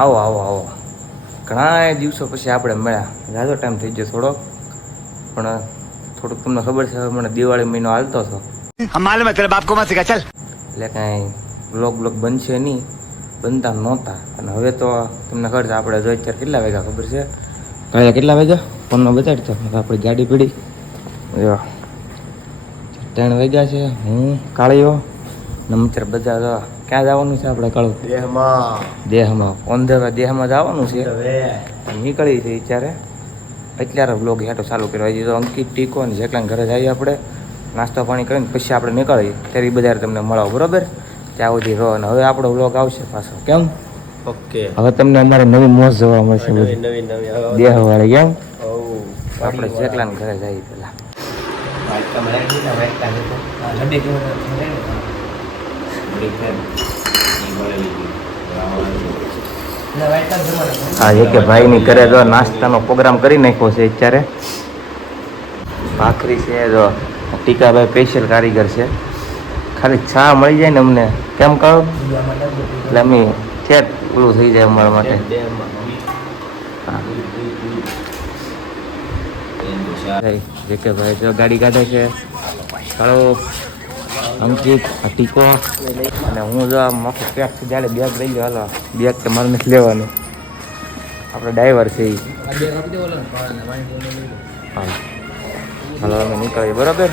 આવો આવો આવો. ઘણા દિવસો પછી આપણે મળ્યા. ઝાઝો ટાઈમ થઈ ગયો થોડોક, પણ થોડુંક તમને ખબર છે મને દિવાળી મહિનો હાલતો હતો. માલુમ હે તેરે બાપ કો મત સિખા ચલ. એટલે કાંઈ બ્લોગ બનશે નહીં, બનતા નહોતા. અને હવે તો તમને ખબર છે આપણે જો અત્યારે કેટલા વાગ્યા ખબર છે? કાલે કેટલા વાગ્યા ફોનમાં બતાડતો આપણી ગાડી પડી જો 3 વાગ્યા છે. હું કાળીઓ નમચર બધા ક્યાં જવાનું છે આપણે? કાળું દેહમાં દેહમાં જવાનું છે. નીકળી છે અત્યારે. અત્યારે બ્લોગ હેઠો ચાલુ કર્યો. હજી તો અંકિત ટીકો અને જેટલા ઘરે જઈએ આપણે નાસ્તો પાણી કરીને પછી આપણે નીકળીએ ત્યારે બધા તમને મળો બરોબર. ત્યાં સુધી રહો. અને હવે આપણો બ્લોગ આવશે પાછો. કેમ? ઓકે. હવે તમને અમારે નવી મોજ જોવા મળશે. નવી દેહવાળી કેમ આપણે જેટલા ઘરે જઈએ પેલા હા એક ભાઈની ઘરે જો નાસ્તાનો પ્રોગ્રામ કરી નાખ્યો છે અત્યારે. ભાખરી છે જો ટીકાભાઈ સ્પેશિયલ કારીગર છે. ખાલી ચા મળી જાય ને અમને કેમ કહો એટલે અમે છેક પૂરું થઈ જાય અમારા માટે. જે કે ભાઈ જો ગાડી કાઢે છે. હાલો અંકિત ટીકો અને હું જો માથું પેક થી જાડે બેગ લઈ લો. હાલો બેગ તો મારે નથી લેવાનું, આપણે ડ્રાઈવર છે એ. હાલો અમે નીકળીએ બરાબર.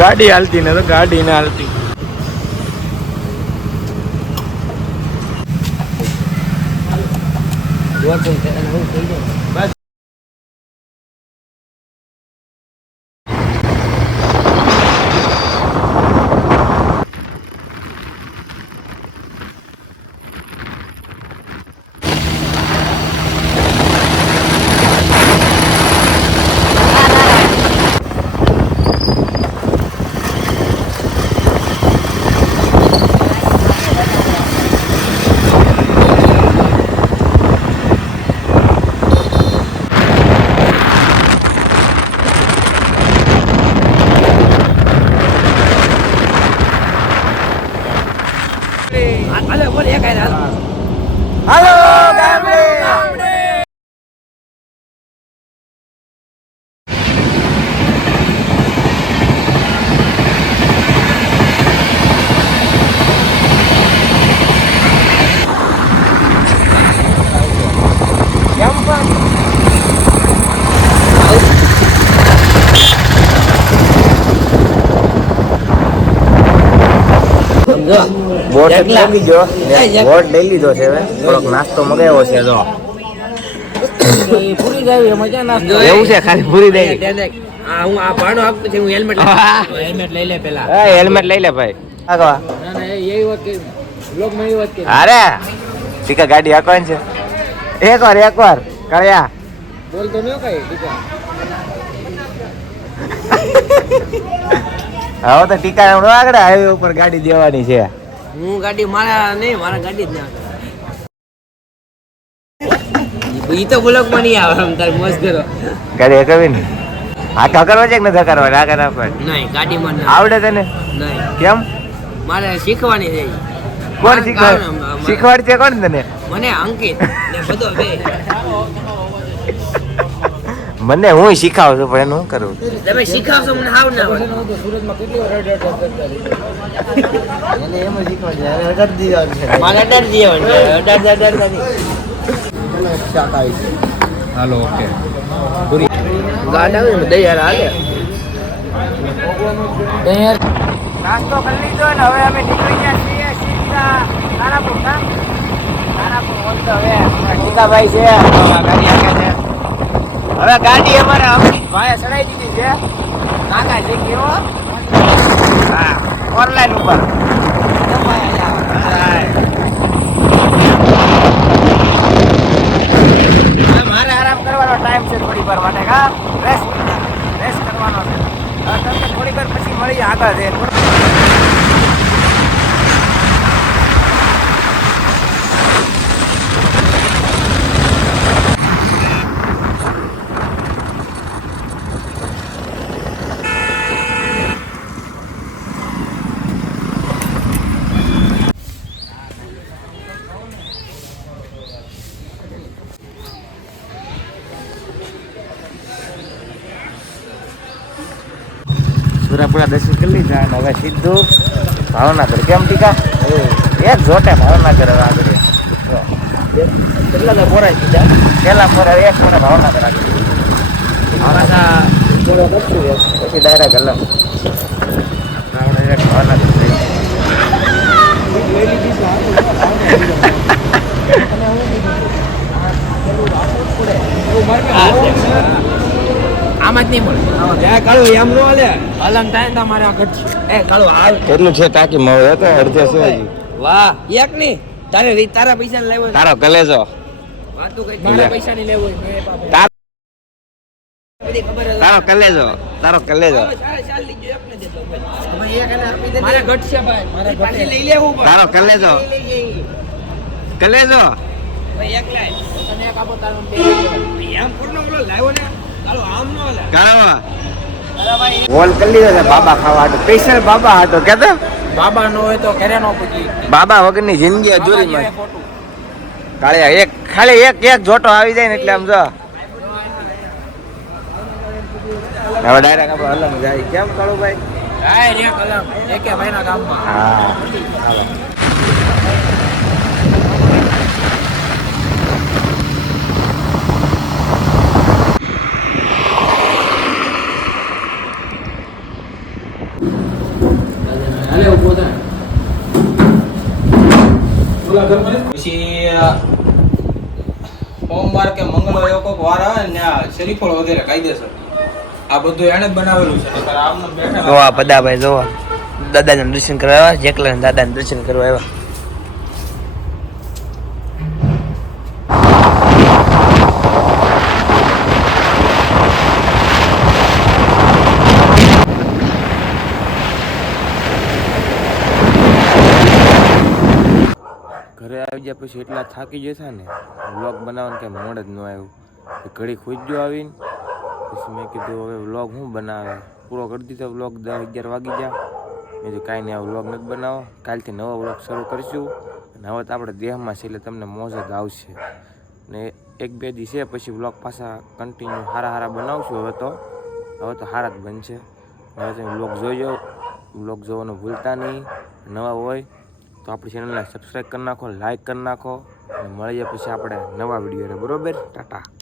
ગાડી હાલતી ને તો ગાડી ના હાલતી. બસ હાલો ગામડે. બોટ લઈ લીધો છે. હવે થોડોક નાસ્તો મગાવ્યો છે. જો પૂરી જાય મજા નાસ્તો એવું છે. ખાલી પૂરી દઈ હું આ ભાડો આપતો છે. હું હેલ્મેટ લઈ લે પેલા. હેલ્મેટ લઈ લે ભાઈ. અરે ટીકા ગાડી હાકવાની છે. એકવાર કળ્યા બોલતો ન કઈ ટીકા. હવે તો ટીકા આગળ હાઈવે ઉપર ગાડી દેવાની છે. હું ગાડી મારા ગાડી જ ના ઈ તો બ્લોક માં નહીં આવે. તારે મોજ કરો. ગાડી હકાવી ને આ કરવા છે કે નથી કરવા? ના કરા પણ નહીં ગાડીમાં આવડે તને? નહીં. કેમ? મારે શીખવાની છે. કોણ શીખવાડ છે? કોણ તને? મને અંકિત ને બધો બે. મને હું શીખાવ છું પણ એનું કરું. તમે શીખાવશો મને હાવ ના આવડે. સુરતમાં કેટલી વાર એને એમ શીખવાડે. અડર દીવાનું છે. મારે અડર દીવાનું છે. અડર હાલો ઓકે પૂરી ગાડ આવે ને દઈ યાર હાલે. નાસ્તો કરી લીધો ને હવે અમે નીકળી ગયા છીએ સીધા તારાપુર. હવે ટીકાભાઈ છે ગાડી આગળ છે. હવે ગાડી અમારે ભાઈએ ચડાવી દીધી છે. કાકા છે કેવો હા ઓનલાઈન ઉપર મારે આરામ કરવાનો ટાઈમ છે. થોડી વાર માટે કા રેસ્ટ કરવાનો છે. તમને થોડી વાર પછી મળીએ આગળ છે. પૂરા દર્શન કરી લીધા અને હવે સીધું ભાવનગર. કેમ ટીકા એક જોટે ભાવનગર હવે આગળ કેટલા પોરાય દીધા પેલા ફરે એક મને ભાવનગર આગળ પછી ડાયરેક્ટ અલગ આપણે એક ભાવનગર થઈ. આમાં જ નહીં મળે કાળો એમ નો હાલે હલન થાય ને તમારે આ ઘટશે કાળો હાલ કેટલું છે ટાંકી મળે હતો અડધે છે હજી. વાહ એક નહીં તારા પૈસા લેવો તારો કલેજો વાતું કઈ મારા પૈસા નહીં લેવો તારો બધી ખબર હે તારો કલેજો તારો કલેજો ચાલ લીજો એક ને દેતો ભાઈ એક એને આપી દે મારા ઘટશે ભાઈ મારા ઘટશે લઈ લેવું તારો કલેજો કલેજો ભાઈ એક લાય તને એક આપો તારો બે એમ પૂર્ણ બોલો લાવ્યો ને ચાલો આમ નો હાલે કાળો અરે ભાઈ બોલ કરી લીધો છે બાબા ખાવા હાટો સ્પેશિયલ બાબા હાટો કેતો બાબા નો હોય તો ઘરે નો પૂછી બાબા વગરની જિંદગી અધૂરીમાં કાળિયા એક ખાલી એક એક જોટો આવી જાય ને એટલે આમ જો હવે ડાયરેક્ટ આપણે અલગ જાય. કેમ કાળું ભાઈ? હાય રે કલમ એકે ભાઈના ગામમાં હા ચાલો. પછી સોમવાર કે મંગળવાર એવો કોઈક વાર આવે ને આ શરીફળ વગેરે કાયદેસર આ બધું એને જ બનાવેલું છે નહીંતર આમને બેઠા જોવા પદાભાઈ જોવા દાદાના દર્શન કરવા આવ્યા જેકલા દાદાના દર્શન કરવા આવ્યા. ઘરે આવી ગયા પછી એટલા થાકી જતા ને વ્લોગ બનાવવાનું કે મોડ જ ન આવ્યું. ઘડી ખુજ્યો આવીને પછી મેં કીધું હવે વ્લોગ શું બનાવે પૂરો કરી દીધો. વ્લોગ 10-11 વાગી ગયા. મેં કીધું કાંઈ નહીં આ વ્લોગ નથી બનાવો. કાલથી નવો વ્લોગ શરૂ કરીશું અને હવે તો આપણે દેહમાં છે એટલે તમને મોજ જ આવશે ને 1-2 દી છે પછી વ્લોગ પાછા કન્ટિન્યુ સારા બનાવશું. હવે તો સારા જ બનશે. હવે તમે વ્લોગ જોઈજો. વ્લોગ જોવાનું ભૂલતા નહીં. નવા હોય તો આપણી ચેનલને સબસ્ક્રાઈબ કરી નાખો, લાઈક કરી નાખો અને મળીએ પછી આપણે નવા વિડીયો. બરોબર, ટાટા.